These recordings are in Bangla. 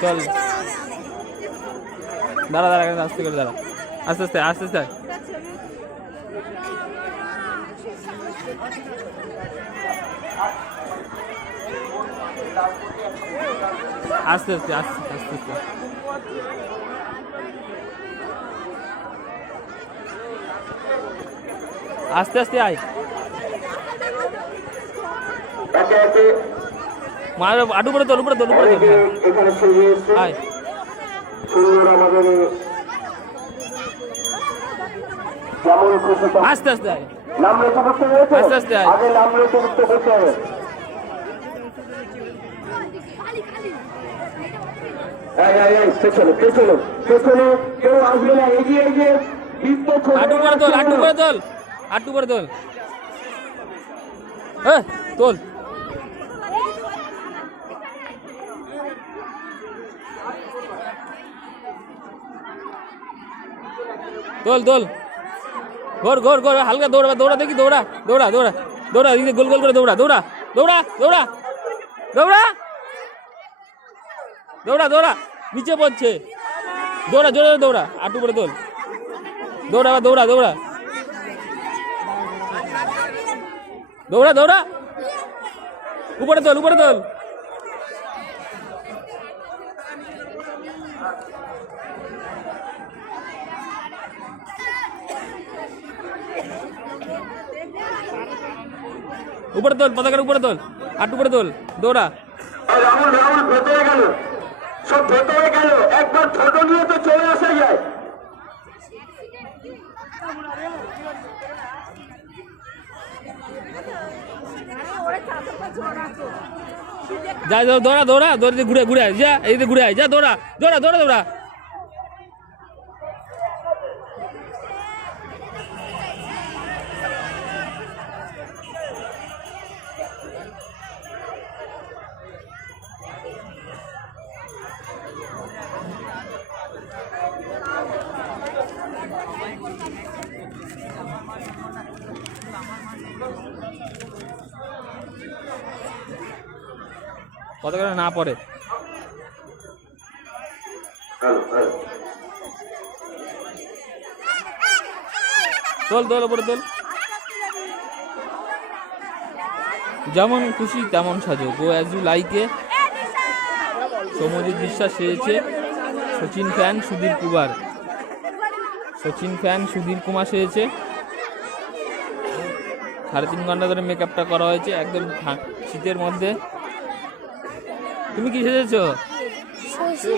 চল। দাঁড়া দাঁড়া আস্তে করে দাঁড়া। আস্তে আস্তে আস্তে আস্তে। আস্তে আস্তে আস্তে আস্তে আস্তে। আস্তে আস্তে, আয়। একে একে। মার আটু করে তোল উপরে তোল উপরে তোল। তেমন- আস্তে আস্তে আয়। আস্তে আস্তে আয়। পেছনে পেছনে পেছনে কেউ আসবে না এগিয়ে এগিয়ে। আটু করে তোল আটু করে তোল আটু করে তোল। হ্যাঁ তোল। তোল দোল ঘোর ঘোর ঘোর হালকা দৌড়া দৌড়া দেখি দৌড়া দৌড়া দৌড়া দৌড়া দিদি গোল গোল করে দৌড়া দৌড়া দৌড়া দৌড়া দৌড়া দৌড়া দৌড়া নিচে পড়ছে দৌড়া জোরে দৌড়া আটু করে দোল দৌড়া দৌড়া দৌড়া দৌড়া দৌড়া উপরে তোল উপরে তোল উপরে তোল পতাকার উপরে তোল হাঁটু উপরে তোল দৌড়া রাহুল রাহুল ভেতরে গেল সব ভেতরে গেল একবার ছোট নিয়ে তো চলে আসা যায় যা যা দৌড়া দৌড়া দৌড়া ঘুরে ঘুরে যা এই ঘুরে যা দৌড়া দৌড়া দৌড়া দৌড়া পতাকা না পড়ে? তোল তোল উপরে তোল যেমন খুশি তেমন সাজো। গো অ্যাজ ইউ লাইকে সৌমজিৎ বিশ্বাস সেরেছে সচিন ফ্যান সুধীর কুমার। সচিন ফ্যান সুধীর কুমার সেরেছে সাড়ে তিন ঘণ্টা ধরে মেকআপটা করা হয়েছে একদম শীতের মধ্যে। তুমি কি সেজেছো? শশী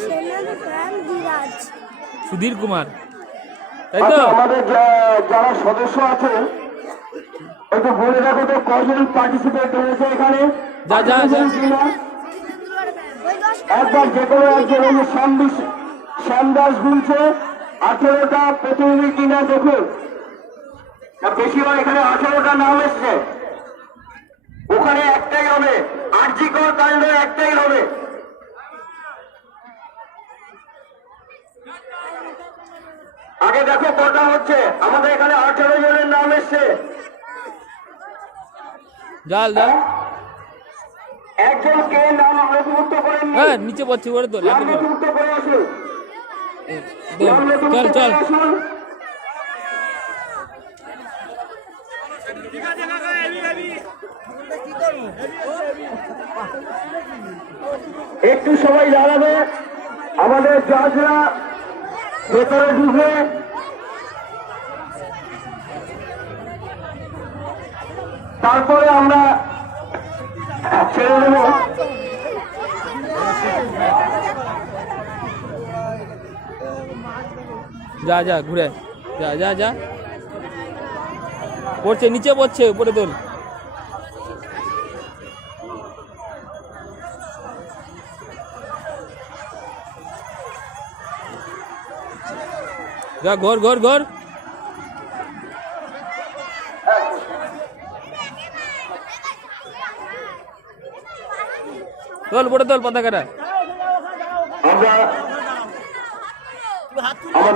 সেনের প্রাণ বিরাজ। সুধীর কুমার। তাই তো? আচ্ছা, আমাদের যারা সদস্য আছে একটু বলে রাখো তো কজন পার্টিসিপেট হয়েছে এখানে। যা, যা, যা। একবার যে কোনো একজন এই যে শ্যাম আঠেরোটা প্রতিনিধি কিনা দেখুন। না, বেশিরভাগ এখানে আঠেরোটা নাম এসছে। ওখানে একটাই হবে। আর্জিকর কাণ্ড একটাই হবে। আগে দেখো কটা হচ্ছে। আমাদের এখানে আঠেরো জনের নাম এসছে। জাল জাল। একজন কে নাম নথিভুক্ত করেন হ্যাঁ নিচে পড়ছে ওরে তো নথিভুক্ত করে আসুন। চল চল। একটু সবাই দাঁড়াবে। আমাদের জাজরা ভেতরে ঢুকে। তারপরে আমরা ছেড়ে দেবো। যা যা, ঘুরে। যা যা যা। পড়ছে, নিচে পড়ছে, উপরে তোল যা, ঘর ঘর ঘর। তোল উপরে তোল, পতাকাটা। আমরা